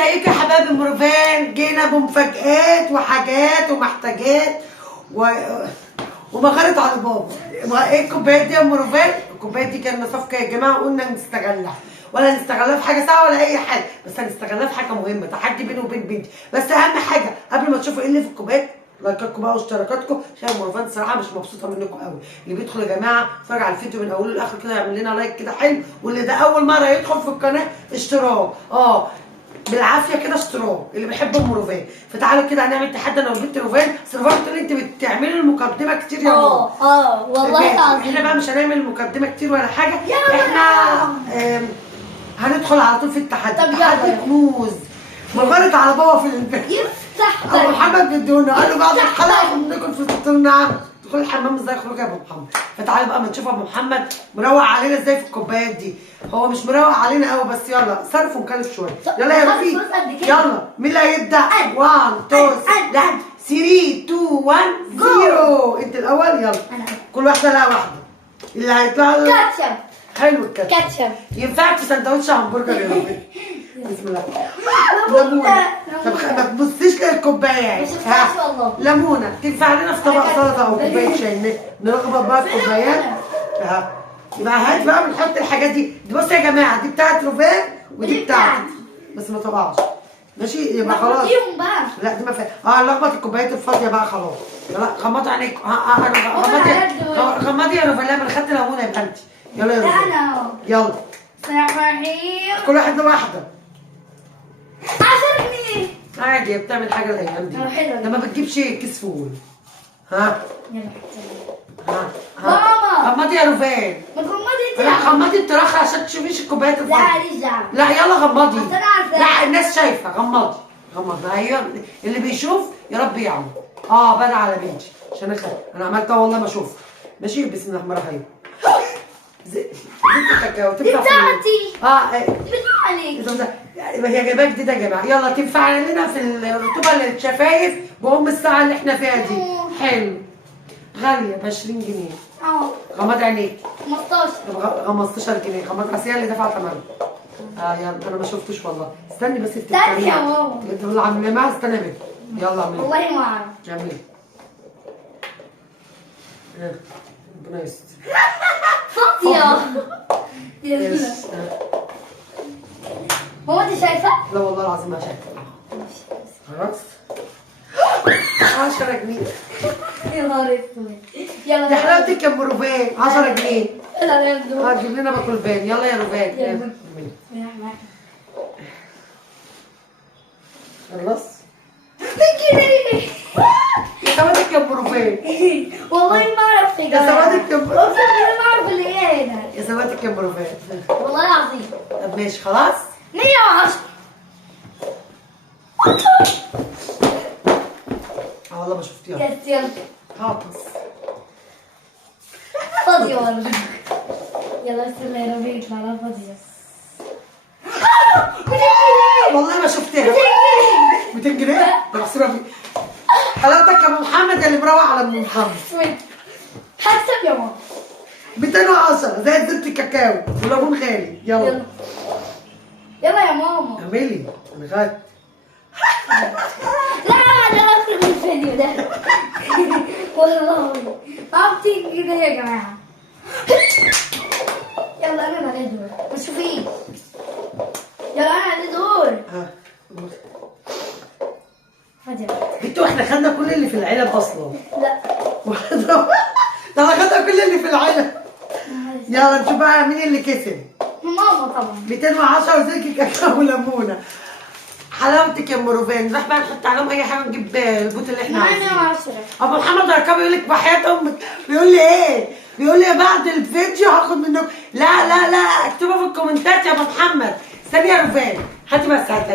ازيكم يا حبايب المروفان؟ جينا بمفاجآت وحاجات ومحتاجات ومغارة على بابا. ايه الكوبايات دي يا مروفان؟ الكوبايات دي كان صفقة يا جماعة، قلنا نستغلها، ولا نستغلها في حاجة ساعة ولا أي حاجة، بس هنستغلها في حاجة مهمة، تحدي بيني وبين بنتي. بس أهم حاجة قبل ما تشوفوا ايه اللي في الكوبايات، لايكاتكم بقى واشتراكاتكم، عشان المروفان الصراحه مش مبسوطه منكم قوي. اللي بيدخل يا جماعه يتفرج على الفيديو من اوله لاخره كده يعمل لنا لايك كده حلو، واللي ده اول مره يدخل في القناه اشتراك، بالعافيه كده اشتراك اللي بيحب المروفان. فتعالوا كده هنعمل تحدي انا وبنت روفان. بس روفان بتقول انت بتعملي المقدمه كتير يا ماما. والله العظيم احنا بقى مش هنعمل مقدمه كتير ولا حاجه، احنا هندخل على طول في التحدي. تحدي كنوز مغارة على بابا في البيت. يفتح ابو محمد بدونا قال له بعد الحلقه ناكل في النعم دخل الحمام ازاي يخرج يا ابو محمد. فتعالوا بقى ما نشوف ابو محمد مروق علينا ازاي في الكوبايات دي. هو مش مروق علينا قوي، بس يلا صرف ونكلف شويه. يلا يا رفيق يلا، مين اللي هيبدا؟ 1 2 لا 3 2 1 0. انت الاول يلا. كل واحده لها واحده اللي هيطلع له كاتشب. حلو الكاتشب. كاتشب ينفعك في سندوتش همبرجر يا رفيق. بسم الله. ليمونه. طب ما تبصيش للكوبايات. ما شفتهاش والله. ليمونه تنفع لنا في طبق سلطه او كوبايه شاي، نلخبط بقى الكوبايات. يبقى هات بقى بنحط الحاجات دي. بصوا يا جماعه، دي بتاعت روفان ودي بتاعتي، بس ما طبعش ماشي. يبقى خلاص لا دي ما فيها. لخبط الكوبايات الفاضيه بقى خلاص. لا غمضي عينيك. غمضي يا روفان. لا ما انا خدت ليمونه يا بنتي. يلا يا روفان يلا. بسم الله الرحمن الرحيم. كل واحد له واحده. 10 جنيه عادي، بتعمل حاجه الايام دي. حلوه. ده ما بتجيبش كيس فول. ها يلا ماما غمضي يا روفان. ما تغمضي انت. لا غمضي الطراخه عشان تشوفيش الكوبايات لا الفاضيه. ماليش دعوه. لا يلا غمضي. اصل انا عارفه. لا الناس شايفه. غمضي ايوه، اللي بيشوف يا رب يعمل. بدا على بنتي عشان انا عملتها والله ما اشوف. ماشي بسم الله الرحمن الرحيم. زيت الكاكاو تنفع بتاعتي. بالله عليك. هي جايباها جديده يا جماعه. يلا تنفع لنا في الرطوبه اللي الشفايف بأم الساعه اللي احنا فيها دي. حلو. غاليه ب 20 جنيه. غمض عينيك. 15. 15 جنيه. غمض عسيا اللي دفع ثمنها. يلا انا ما شفتش والله. استني بس استني يا ماما. انت والله عامله معاها. استنى يا بنت. يلا اعملي. والله ما اعرف. اعملي. ربنا يستر. فاضيه. يلا. هو انت شايفه؟ لا والله العظيم ما شايفه. خلاص 10 جنيه. يا نهار اسود. يلا دي حلاوتك يا ام روفان. 10 جنيه. يلا يلا. هتجيب لنا باكل بان. يلا يا روفان. يلا. خلاص. جنيه. يا سوادك يا ام روفان. والله ما اعرف يا يا سوادك يا ام والله ما اعرف اللي هي هنا. يا سوادك يا ام روفان. والله العظيم. طب ماشي خلاص. 110. والله ما شفتيها. يلا. هاطس. فاضية والله. يلا بسم الله يا ربي يطلع لها فاضية. والله ما شفتها. 200 جنيه؟ ده محسوبة بيه. حلاوتك يا ابو محمد اللي مروق على ام محمد. هكسب يا ماما. 210 زي زبده الكاكاو وليمون غالي. يلا يلا يا ماما. اعملي. انا غاد. لا انا اخرج من الفيديو ده. والله 200 جنيه يا جماعة. يلا انا علي دور. ما تشوفيش. يلا انا علي دور. هادي. انتوا احنا خدنا كل اللي في العلب اصلا. لا. ده احنا خدنا كل اللي في العلب. يلا نشوف بقى مين اللي كسب. ماما طبعا. 210 زي كاكاو وليمونه. حلاوتك يا ام روفان. نروح بقى نحط عليهم اي حاجه ونجيب البوت اللي احنا عايزينه. 810. ابو محمد ركاب يقول لك وحياه امك. بيقول لي ايه؟ بيقول لي بعد الفيديو هاخد منكم. لا لا لا اكتبوا في الكومنتات يا ابو محمد. استني يا روفان. هاتي بس هاتي.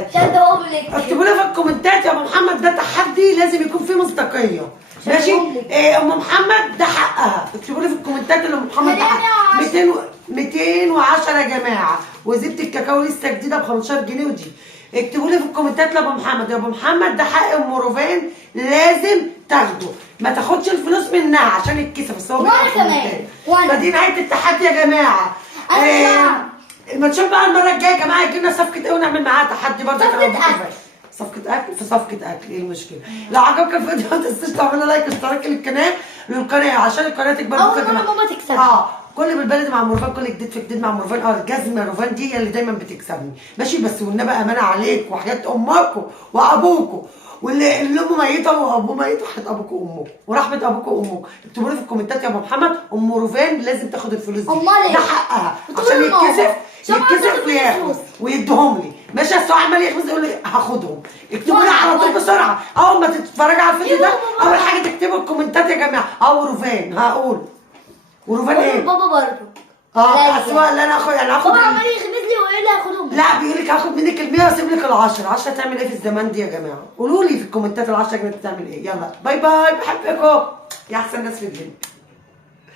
اكتبوا لي في الكومنتات يا ابو محمد. ده تحدي لازم يكون فيه مصداقيه. ماشي؟ ام محمد ده حقها. اكتبوا لي في الكومنتات ان ام محمد ده حقها. 210 يا جماعه. وزبده الكاكاو لسه جديده ب 15 جنيه ودي. اكتبوا لي في الكومنتات لابو محمد. يا ابو محمد ده حق ام روفان لازم تاخده. ما تاخدش الفلوس منها عشان الكيسه. بس هو وانا كمان. فدي نهايه التحدي يا جماعه. ما تشوف بقى المره الجايه يا جماعه يجي لنا صفقه ايه ونعمل معاها تحدي برضه. صفقة أكل. صفقة أكل في صفقة أكل، إيه المشكلة؟ لو عجبك الفيديو ما تنسوش تعملوا لايك واشتراك للقناة عشان القناة تكبر. أول مرة ماما تكسب. كل بالبلدي مع مروفان، كل جديد في جديد مع مروفان. الجزمة روفان دي هي اللي دايما بتكسبني، ماشي؟ بس والنبي أمانة عليك وحياة أمكم وأبوكم، واللي أمه ميتة وأبوه ميت وحياة أبوكم وأمكم ورحمة أبوكم وأمكم، اكتبوا لي في الكومنتات يا أبو محمد أم روفان لازم تاخد الفلوس دي، ده حقها عشان يتكسف وياخد ويديهم لي، ماشي؟ السؤال عمال يخبز يقول لي هاخدهم. اكتبوا لي على طول بسرعه اول ما تتفرجوا على الفيديو ده، اول حاجه تكتبوا الكومنتات يا جماعه روفان، هقول وروفان ايه؟ بابا برضه اسوأ اللي انا هاخد بابا عمال يخبز لي ويقول لي هاخدهم. لا بيقول لك هاخد منك ال100 واسيب لك ال10. 10 تعمل ايه في الزمان دي يا جماعه؟ قولوا لي في الكومنتات ال10 جنيه بتعمل ايه. يلا باي باي، بحبكم يا احسن ناس في الدنيا.